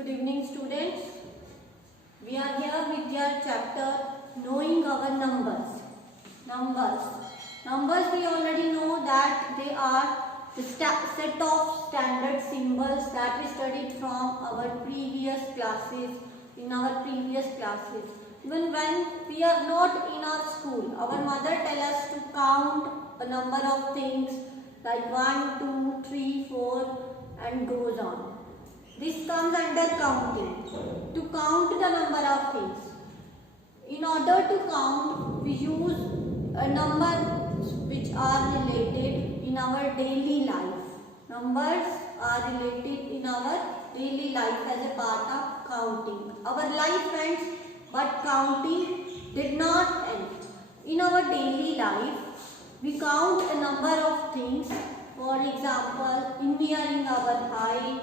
Good evening, students. We are here with your chapter Knowing Our Numbers. Numbers we already know that they are the set of standard symbols that we studied from our previous classes. Even when we are not in our school, our mother tells us to count a number of things like 1, 2, 3, 4 and goes on. This comes under counting. To count the number of things. In order to count, we use a number which are related in our daily life. Numbers are related in our daily life as a part of counting. Our life ends, but counting did not end. In our daily life, we count a number of things. For example, in measuring our height,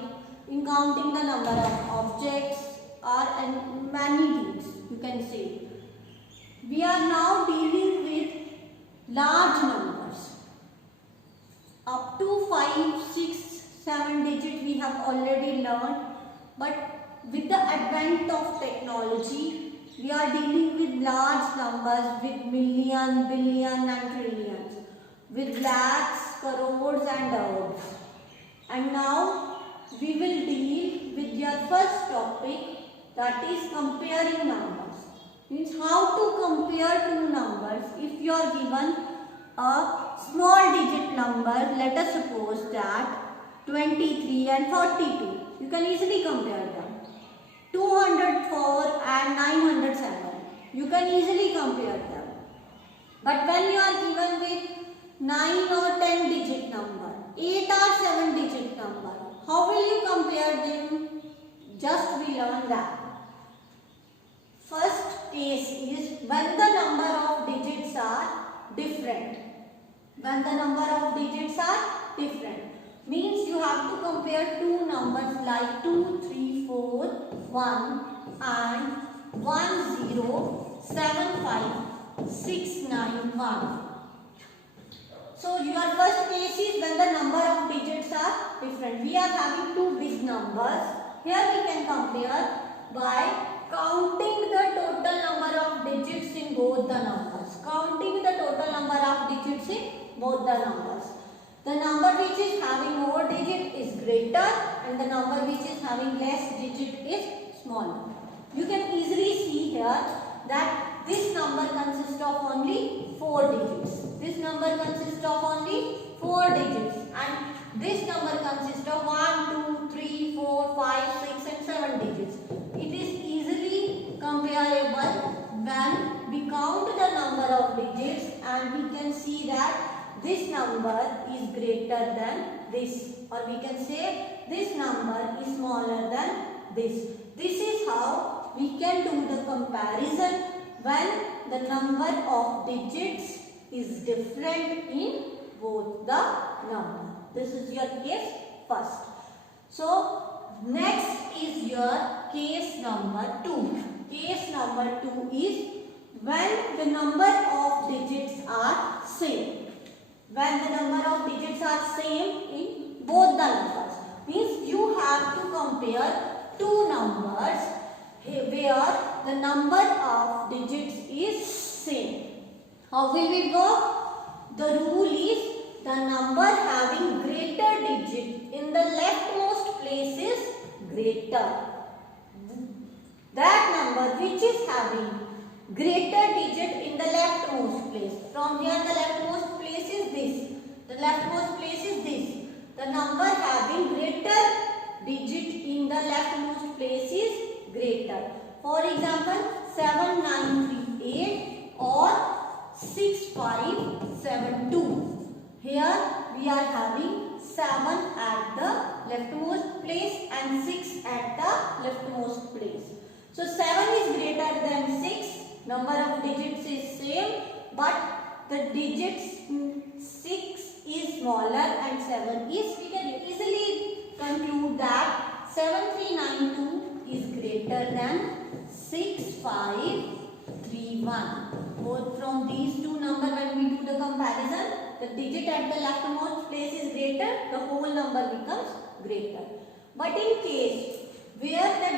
in counting the number of objects, and many things you can say. We are now dealing with large numbers. Up to 5, 6, 7 digits we have already learned. But with the advent of technology, we are dealing with large numbers with million, billion and trillions. With lakhs, crores and orbs. And now we will deal with your first topic, that is comparing numbers. Means how to compare two numbers. If you are given a small digit number, let us suppose that 23 and 42. You can easily compare them. 204 and 907. You can easily compare them. But when you are given with 9 or 10 digit number, 8 or 7 digit number, how will you compare them? Just we learn that. First case is when the number of digits are different. When the number of digits are different. Means you have to compare two numbers like 2, 3, 4, 1 and 1, 0, 7, 5, 6, 9, 1. So your first case is when the number of digits are different. We are having two big numbers. Here we can compare by counting the total number of digits in both the numbers. Counting the total number of digits in both the numbers. The number which is having more digit is greater and the number which is having less digit is smaller. You can easily see here that this number consists of only 4 digits. This number consists of only 4 digits and this number consists of 1, 2, 3, 4, 5, 6 and 7 digits. It is easily comparable when we count the number of digits and we can see that this number is greater than this, or we can say this number is smaller than this. This is how we can do the comparison when the number of digits is different in both the number. This is your case first. So next is your case number 2. Case number 2 is when the number of digits are same. When the number of digits are same in both the numbers. Means you have to compare two numbers where the number of digits is same. How will we work? The rule is the number having greater digit in the leftmost place is greater. That number which is having greater digit in the leftmost place. From here the leftmost place is this. The leftmost place is this. The number having greater digit in the leftmost place is greater. For example, 7938 or 6572. Here we are having 7 at the leftmost place and 6 at the leftmost place. So 7 is greater than 6. Number of digits is same, but the digits 6 is smaller and 7 is, we can easily conclude that 7392 is greater than 6531. Both from these two numbers, when we do the comparison, the digit at the leftmost place is greater, the whole number becomes greater. But in case where the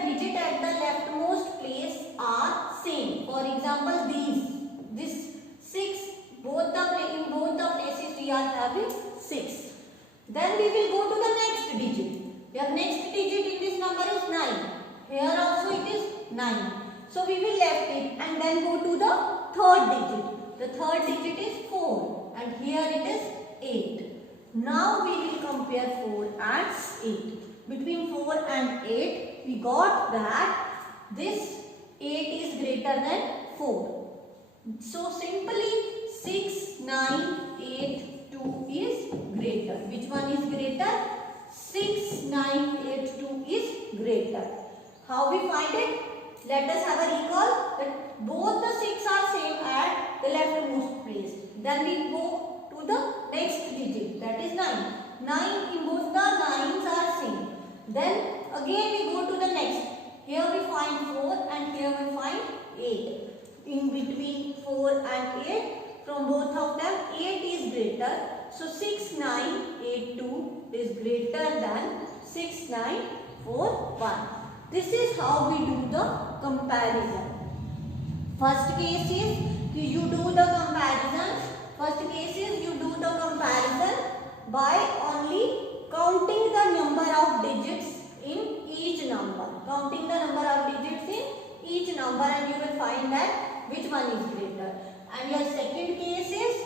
Here also it is 9. So we will left it and then go to the third digit. The third digit is 4 and here it is 8. Now we will compare 4 and 8. Between 4 and 8 we got that this 8 is greater than 4. So simply 6, 9, 8, 2 is greater. Which one is greater? 6, 9, 8, 2 is greater. How we find it? Let us have a recall that both the 6 are same at the leftmost place. Then we go to the next digit, that is 9. 9 in both the 9s are same. Then again we go to the next. Here we find 4 and here we find 8. In between 4 and 8, from both of them 8 is greater. So 6, 9, 8, 2 is greater than 6, 9, 4, 1. This is how we do the comparison. First case is you do the comparison. First case is you do the comparison by only counting the number of digits in each number. Counting the number of digits in each number and you will find that which one is greater. And your second case is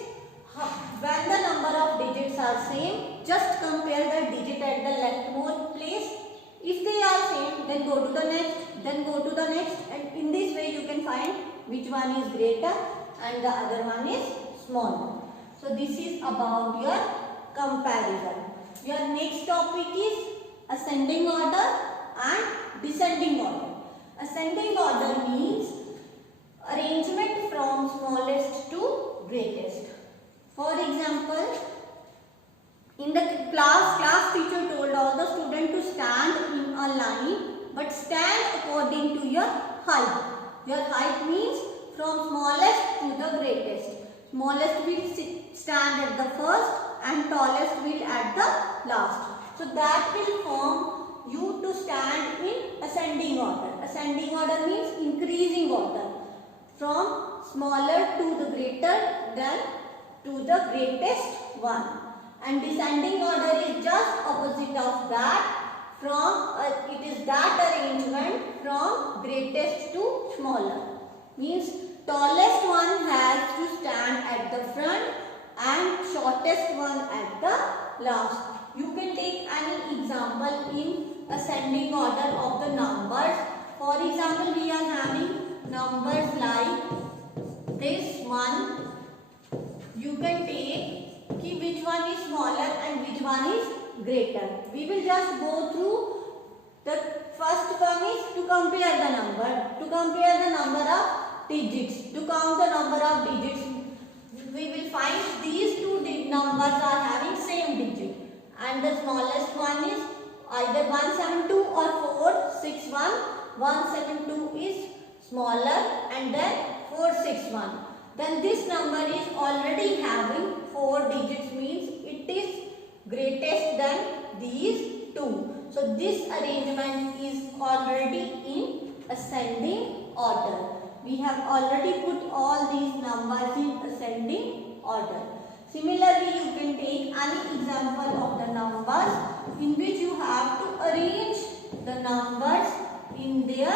when the number of digits are same, just compare the digit at the leftmost place. If they are same, then go to the next, then go to the next, and in this way you can find which one is greater and the other one is smaller. So this is about your comparison. Your next topic is ascending order and descending order. Ascending order means arrangement from smallest to greatest. For example, in the class teacher told all the students to stand in a line, but stand according to your height. Your height means from smallest to the greatest. Smallest will stand at the first and tallest will at the last. So that will form you to stand in ascending order. Ascending order means increasing order. From smaller to the greater than to the greatest one. And descending order is just opposite of that. From it is that arrangement from greatest to smaller. Means tallest one has to stand at the front and shortest one at the last. You can take any example in ascending order of the numbers. For example, we are having numbers like this one. You can take which one is smaller and which one is greater. We will just go through. The first one is to compare the number. To compare the number of digits. To count the number of digits. We will find these two numbers are having same digit. And the smallest one is either 172 or 461. 172 is smaller and then 461. Then this number is already having 4 digits, means it is greatest than these two. So this arrangement is already in ascending order. We have already put all these numbers in ascending order. Similarly, you can take any example of the numbers in which you have to arrange the numbers in their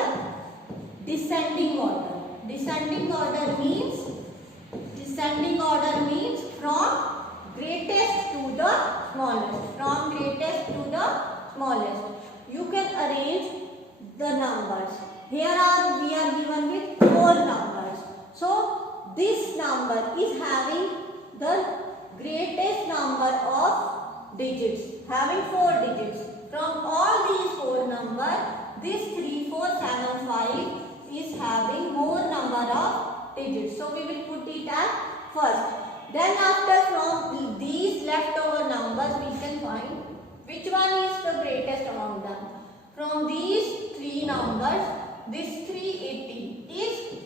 descending order. Descending order means from greatest to the smallest. From greatest to the smallest. You can arrange the numbers. Here we are given with 4 numbers. So this number is having the greatest number of digits, having 4 digits. From all these 4 numbers, this 3, 4, 7, 5 is having more number of digits. So we will put it at first. Then after from these leftover numbers we can find which one is the greatest among them. From these 3 numbers, this 380 is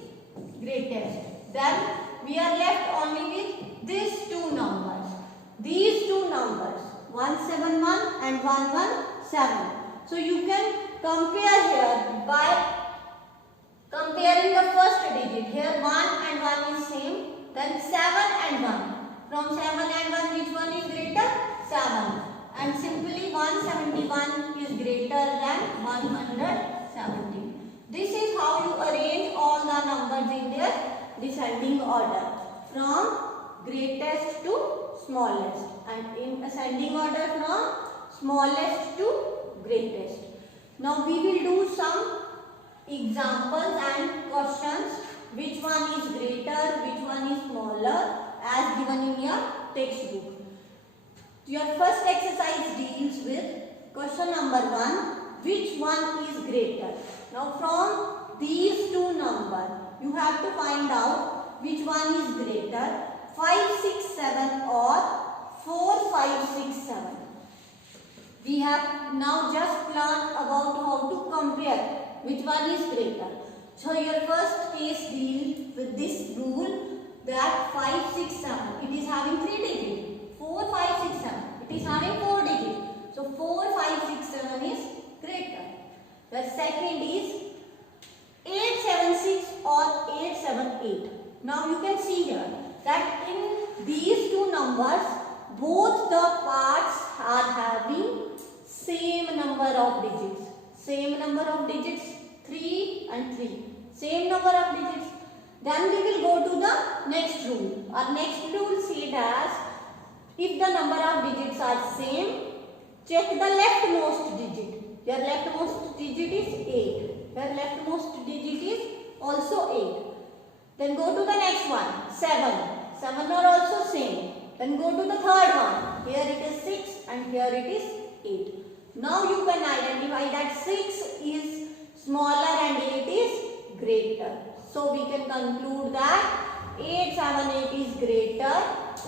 greatest. Then we are left only with these 2 numbers. These 2 numbers 171 and 117. So you can compare here by comparing the first digit. Here 1 and 1 is same. Then 7 and 1. From 7 and 1, which one is greater? 7. And simply 171 is greater than 117. 17. This is how you arrange all the numbers in their descending order from greatest to smallest, and in ascending order from smallest to greatest. Now we will do some examples and questions. Which one is greater, which one is smaller, as given in your textbook. Your first exercise deals with question number 1. Which one is greater? Now from these two numbers, you have to find out which one is greater, 5, 6, 7 or 4, 5, 6, 7. We have now just learned about how to compare which one is greater. So your first case deals with this rule that 5, 6, 7. It is having 3 digits. 4, 5, 6, 7. It is having 4 digits. So 4, 5, 6, 7 is greater. The second is 8, 7, 6 or 8, 7, 8. Now you can see here that in these two numbers, both the parts are having same number of digits. Same number of digits, 3 and 3. Same number of digits. Then we will go to the next rule. Our next rule said as, if the number of digits are same, check the leftmost digit. Your leftmost digit is 8. Your leftmost digit is also 8. Then go to the next one, 7. 7 are also same. Then go to the third one. Here it is 6 and here it is 8. Now you can identify that 6 is smaller and 8 is greater. So we can conclude that 8, 7, 8 is greater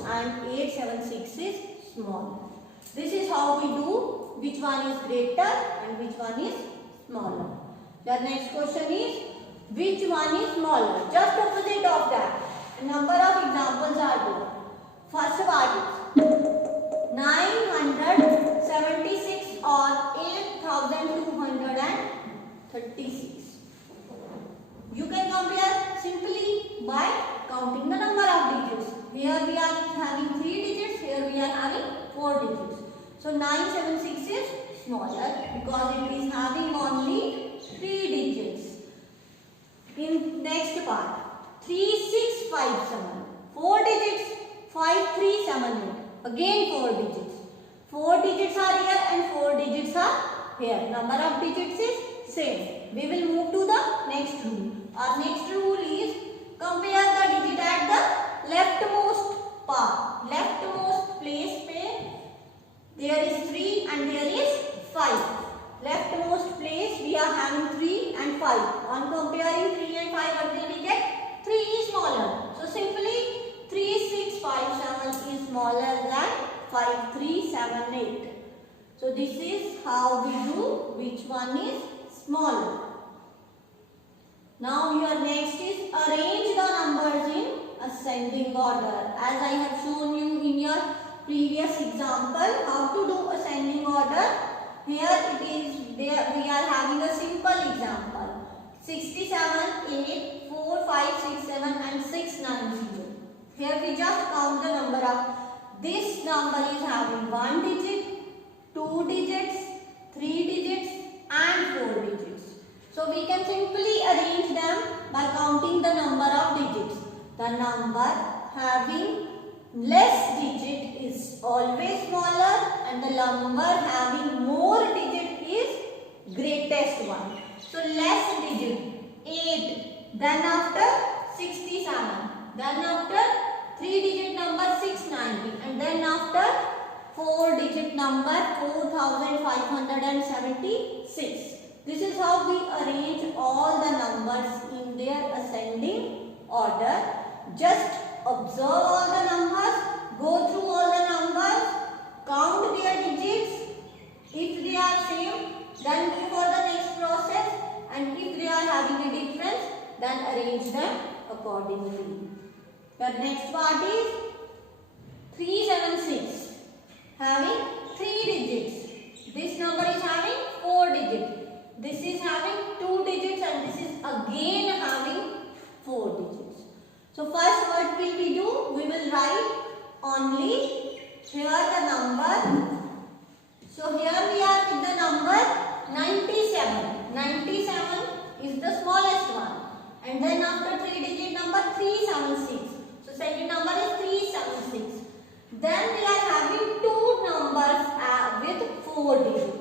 and 8, 7, 6 is smaller. This is how we do which one is greater and which one is smaller. The next question is, which one is smaller? Just opposite of that. A number of examples are there. First part is 976 or 8236. You can compare simply by counting the number of digits. Here we are having 3 digits, here we are having 4 digits. So 976 is smaller because it is having only 3 digits. In next part, 3657, 4 digits, 5378, again 4 digits. 4 digits are here and 4 digits are here. Number of digits is same. We will move to the next rule. Our next rule is compare the digit at the leftmost part. Leftmost place पे there is 3 and there is 5. Leftmost place we are having 3 and 5. On comparing 3 and 5, what will we get? 3 is smaller. So simply 3657 is smaller than 5378. So this is how we do which one is smaller. Now your next is arrange the numbers in ascending order. As I have shown you in your previous example how to do ascending order. Here it is there we are having a simple example. 67, 8, 4, 5, 6, 7 and 690. Here we just count the number of. This number is having 1 digit, 2 digits, 3 digits and 4 digits. So we can simply arrange them by counting the number of digits. The number having less digit is always smaller and the number having more digit is greatest one. So less digit 8, then after 67, then after 3 digit number 690 and then after 4 digit number 4576. This is how we arrange all the numbers in their ascending order. Just observe all the numbers, go through all the numbers, count their digits. If they are same, then go for the next process, and if they are having a difference, then arrange them accordingly. The next part is 376, having 3 digits. This number is having 4 digits. This is having 2 digits and this is again having 4 digits. So first what will we do? We will write only here the number. So here we are with the number 97. 97 and then after 3-digit number 376. So second number is 376. Then we are having two numbers with 4 digits.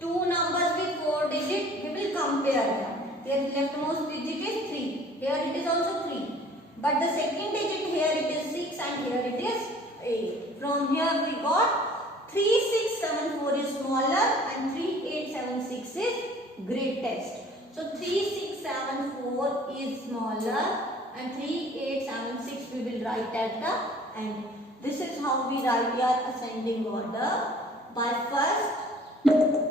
Two numbers with 4 digits, we will compare them. Their leftmost digit is 3. Here it is also 3. But the second digit here it is 6 and here it is 8. From here we got 3674 is smaller and 3876 is greatest. So 3674 is smaller and 3876 we will write at the end. This is how we write your ascending order, by first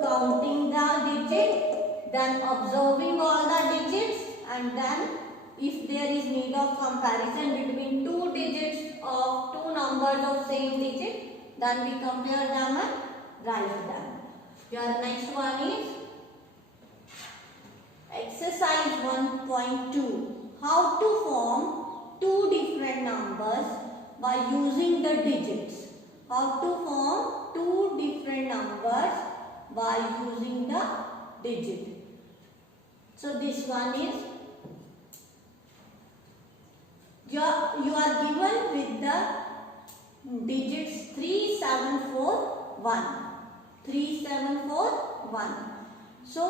counting the digit, then observing all the digits, and then if there is need of comparison between two digits of two numbers of same digit, then we compare them and write them. Your next one is exercise 1.2. How to form two different numbers by using the digits. How to form two different numbers by using the digit. So this one is, you are given with the digits 3741. 3741. So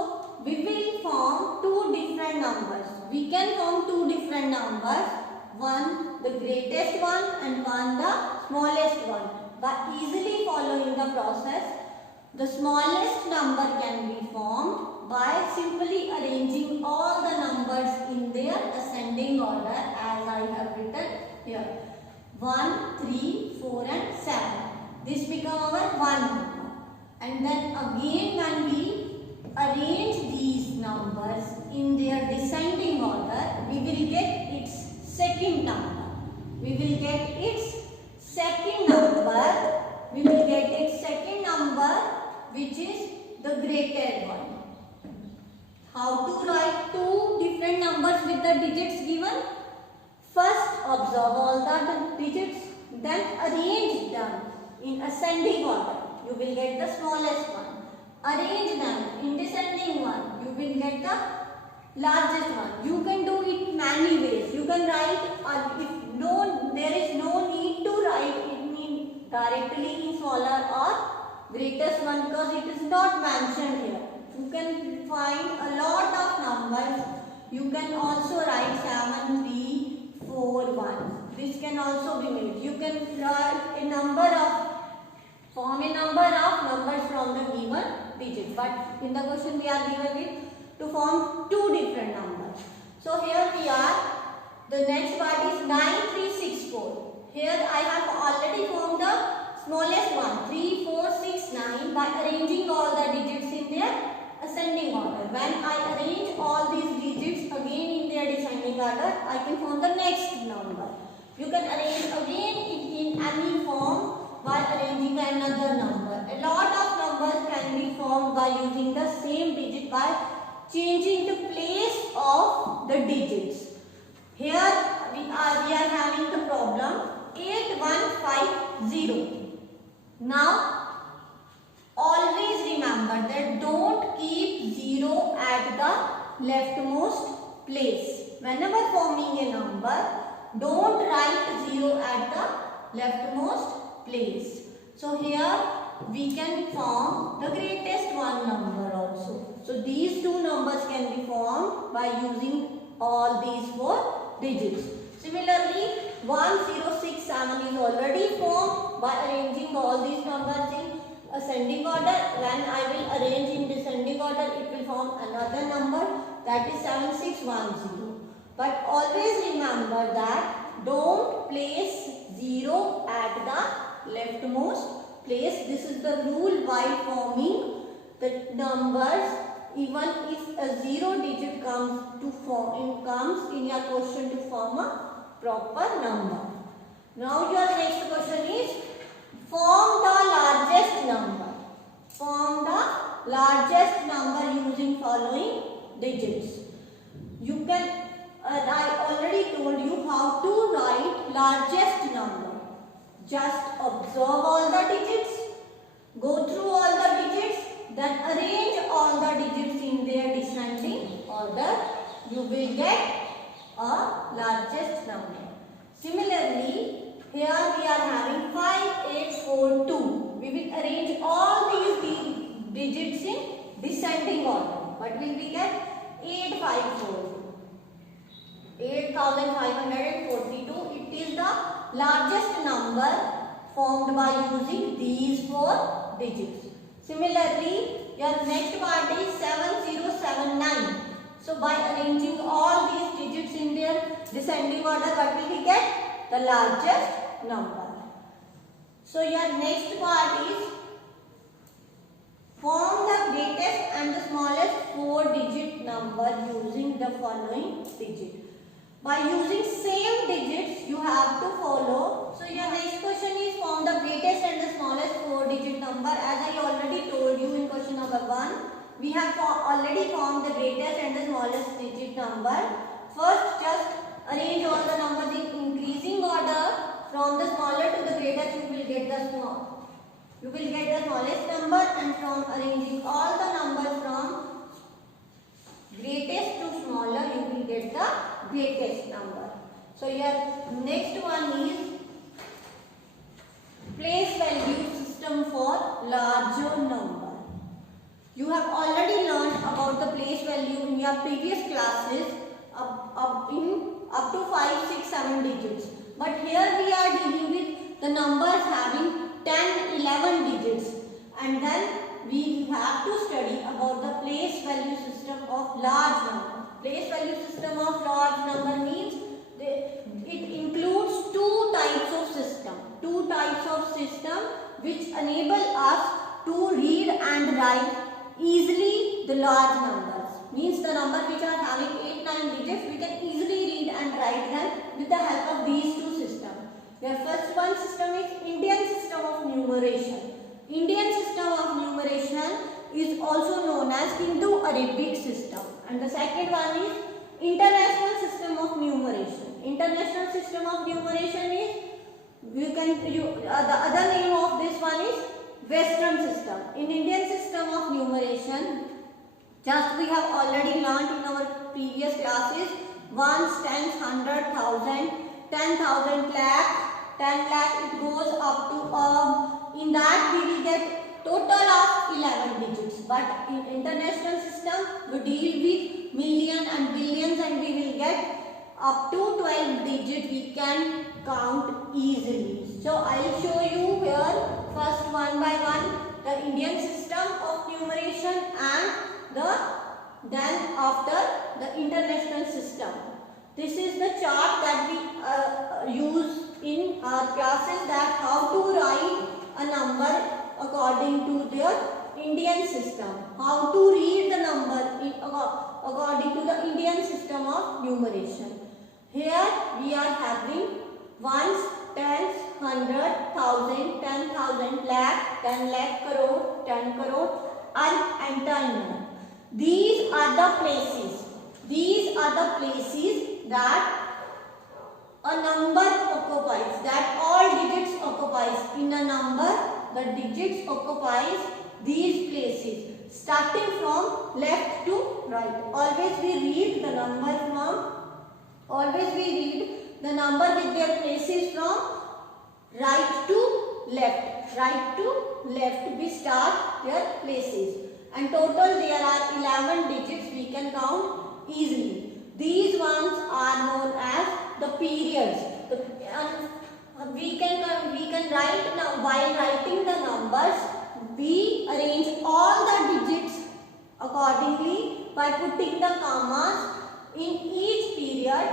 we will form two different numbers. We can form two different numbers. One the greatest one and one the smallest one. By easily following the process, the smallest number can be formed by simply arranging all the numbers in their ascending order as I have written here. 1, 3, 4 and 7. This become our one number. And then again when we arrange these numbers in their descending order, we will get its second number. We will get its second number. We will get its second number, which is the greater one. How to write two different numbers with the digits given? First observe all the digits, then arrange them in ascending order. You will get the smallest one. Arrange them in descending one. You will get the largest one. You can do it many ways. You can write, there is no need to write it directly in smaller or greatest one because it is not mentioned here. You can find a lot of numbers. You can also write 7341. This can also be made. You can write form a number of numbers from the given digit. But in the question we are given with to form two different numbers. So here we are. The next part is 9364. Here I have already formed the smallest one 3469 by arranging all the digits in their ascending order. When I arrange all these digits again in their descending order, I can form the next number. You can arrange again in any form by arranging another number. A lot of numbers can be formed by using the same digit by changing the place of the digits. Here we are having the problem 8150. Now always remember that don't keep 0 at the leftmost place. Whenever forming a number, don't write 0 at the leftmost place. So here we can form the greatest one number also. So these two numbers can be formed by using all these four digits. Similarly, 1067 is already formed by arranging all these numbers in ascending order. When I will arrange in descending order, it will form another number, that is 7610. But always remember that don't place 0 at the leftmost place. This is the rule while forming the numbers. Even if a 0 digit comes in your question to form a proper number. Now your next question is form the largest number. Form the largest number using following digits. You can, I already told you how to write largest number. Just observe all the digits, go through all the digits, then arrange all the digits in their descending order. You will get a largest number. Similarly, here we are having 5842. We will arrange all these digits in descending order. What will we get? 854. 8542. It is the largest number formed by using these 4 digits. Similarly, your next part is 7079. So by arranging all these digits in their descending order, what will we get? The largest number. So your next part is form the greatest and the smallest 4-digit number using the following digit. By using same digits, you have to follow. So your next question is form the greatest and the smallest 4-digit number. As I already told you in question number 1, we have already formed the greatest and the smallest digit number. First, just arrange all the numbers in increasing order. From the smaller to the greatest, you will get the smallest number, and from arranging all the numbers from greatest to smaller, you will get the greatest number. So your next one is place value system for larger number. You have already learned about the place value in your previous classes up to 5, 6, 7 digits. But here we are dealing with the numbers having 10, 11 digits, and then we have to study about the place value system of large number. Place value system of large number means it includes two types of system which enable us to read and write easily the large numbers. Means the number which are having 8, 9 digits, we can easily read and write them with the help of these two systems. The first one system is Indian system of numeration. Indian system of numeration is also known as Indo-Arabic system, and the second one is International system of numeration. International system of numeration is the other name of this one is Western system. In Indian system of numeration, just we have already learnt in our previous classes, ones, tens, 100, 1000, 10,000, lakh, 10 lakh, it goes up to in that we will get total of 11 digits. But in international system, we deal with million and billions, and we will get up to 12 digits we can count easily. So I will show you here first one by one the Indian system of numeration and then after the international system. This is the chart that we use in our classes, that how to write a number according to their Indian system, how to read the number according to the Indian system of numeration. Here we are having ones, tens, 100, 1000, 10,000, lakh, 10 lakh, crore, 10 crore, and entire. These are the places. These are the places that a number occupies, that all digits occupies. In a number, the digits occupies these places, starting from left to right. Always we read the number with their places from right to left. Right to left, we start their places. And total there are 11 digits we can count easily. These ones are known as the periods. We can write now, while writing the numbers, we arrange all the digits accordingly by putting the commas in each period.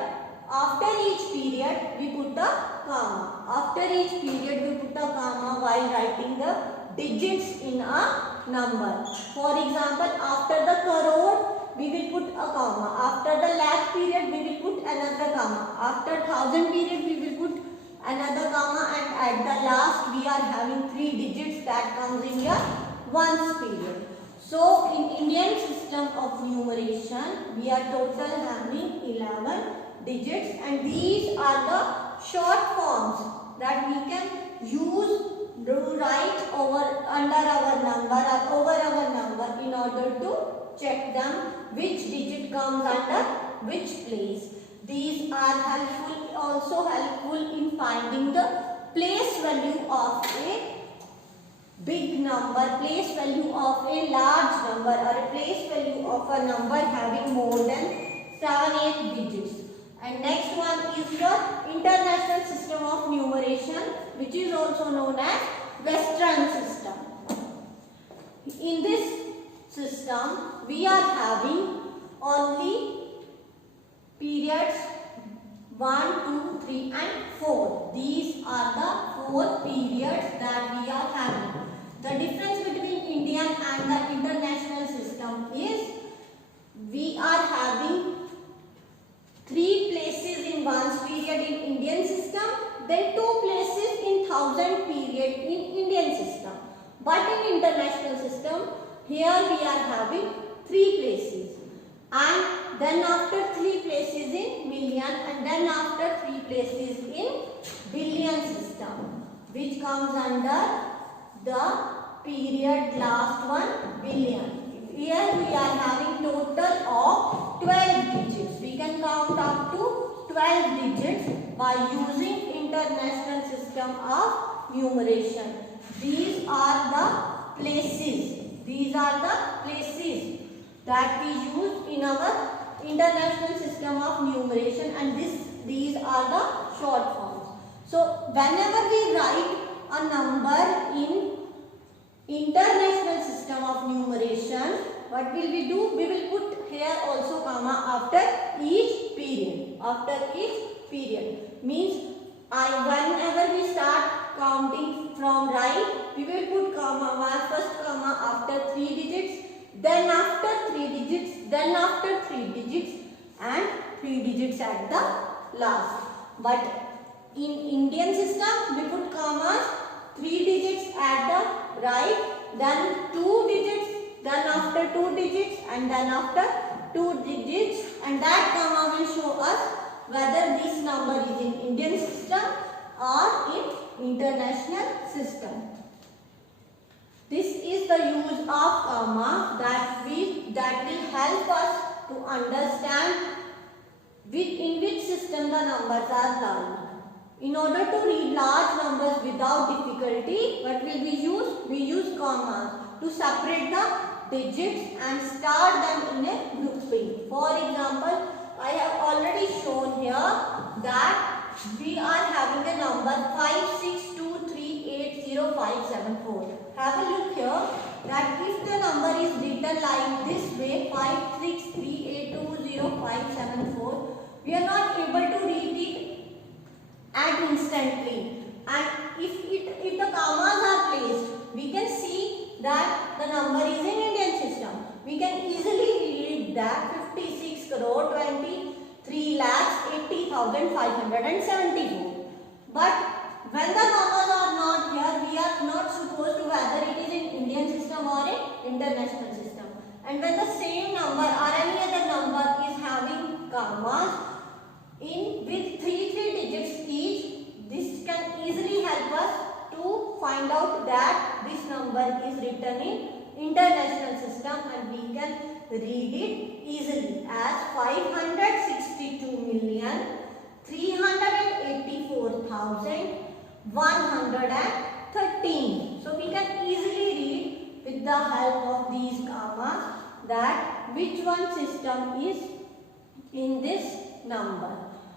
After each period, we put the comma. After each period, we put the comma while writing the digits in a number. For example, after the crore, we will put a comma. After the lakh period, we will put another comma. After 1000 period, we will put another comma, and at the last, we are having 3 digits that comes in your ones period. So, in Indian system of numeration, we are total having 11 digits, and these are the short forms that we can use to write under our number or over our number in order to check them which digit comes under which place. These are also helpful in finding the place value of a big number, place value of a large number, or a place value of a number having more than 7-8 digits. And next one is your International System of Numeration, which is also known as Western System. In this system, we are having only periods 1, 2, 3 and 4. These are the 4 periods that we are having. The difference between Indian and the international system is we are having 3 places in one's period in Indian system, then 2 places in 1000 period in Indian system. But in international system, here we are having 3 places, and then after 3 places in million, and then after 3 places in billion system, which comes under the period last one, billion. Here we are having total of 12 digits. We can count up to 12 digits by using international system of numeration. These are the places. These are the places that we use in our international system of numeration, and these are the short forms. So whenever we write a number in international system of numeration, what will we do? We will put here also comma after each period. After each period means whenever we start counting from right, we will put comma, first comma after 3 digits, then after 3 digits, then after 3 digits, and 3 digits at the last. But in Indian system, we put commas 3 digits at the right, then 2 digits, then after 2 digits, and then after 2 digits, and that comma will show us whether this number is in Indian system or in international system. This is the use of comma that will help us to understand in which system the numbers are lying. In order to read large numbers without difficulty, what will we use? We use commas to separate the digits and start them in a grouping. For example, I have already shown here that we are having a number 562380574. Have a look here that if the number is written like this way, 563820574, we are not able to read it at instantly. And if the commas are placed, we can see that the number is in Indian system. We can easily read that 56,23,80,574. But when the commas are not here, we are not supposed to whether it is in Indian system or in international system. And when the same number or any other number is having commas with 3 digits each, this can easily help us to find out that this number is written in international system, and we can read it easily as 562,384,113. So we can easily read with the help of these commas that which one system is in this number.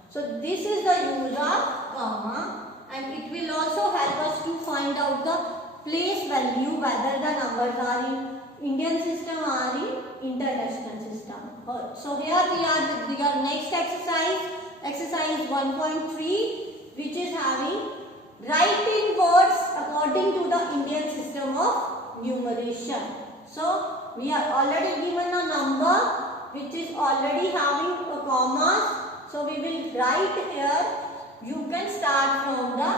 So this is the use of comma, and it will also help us to find out the place value whether the numbers are in Indian system or in international system. So here we are with your next exercise 1.3, which is having write in words according to the Indian system of numeration. So we are already given a number which is already having a comma. So we will write here. You can start from the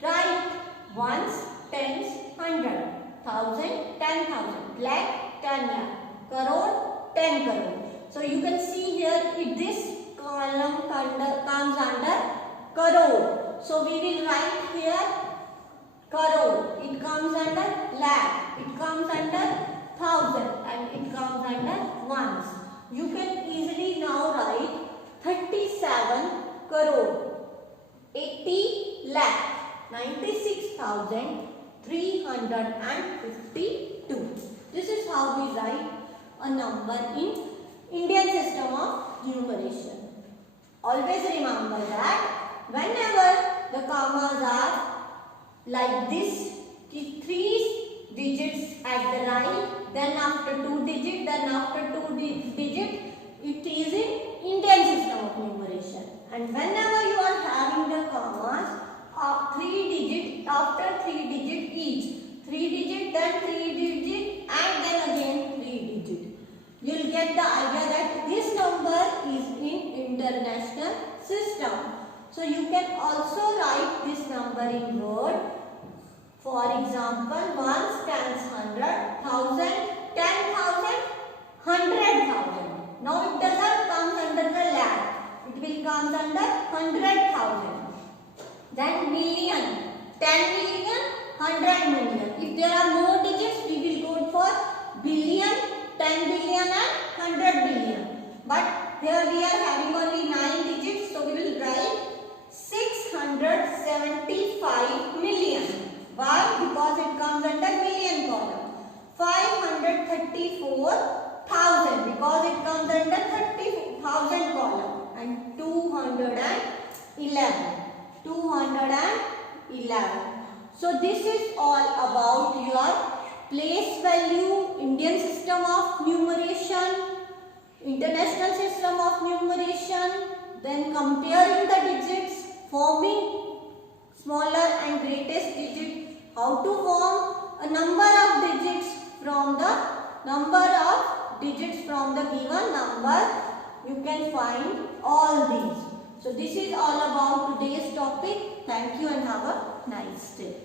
right: ones, tens, 100, 1,000, 10,000, lakh, 10 lakh, crore, 10 crore. So you can see here this column comes under crore. So we will write here crore. It comes under lakh. It comes under 1,000, and it comes under ones. You can easily now write 36 10,352. This is how we write a number in Indian system of numeration. Always remember that whenever the commas are like this, 3 digits at the right, then after 2 digit, then after 2 digit, it is in Indian system of numeration. And whenever you are having the commas of 3 digit, after 3 digit each, 3 digit, then 3 digit, and then again 3 digit, you will get the idea that this number is in international system. So you can also write this number in word. For example, 1 stands 100, 1000, 10,000, 100,000. Now it doesn't come under the lakh. It will come under 100,000. Then million, 10 million, 100 million. If there are more digits, we will go for billion, 10 billion and 100 billion. But here we are having only 9 digits, so we will write 675 million. Why? Because it comes under million column. 534,000 because it comes under 30,000 column. And 211. So this is all about your place value, Indian system of numeration, international system of numeration, then comparing the digits, forming smaller and greatest digit, how to form a number of digits from the given number. You can find all these. So this is all about today's topic. Thank you and have a nice day.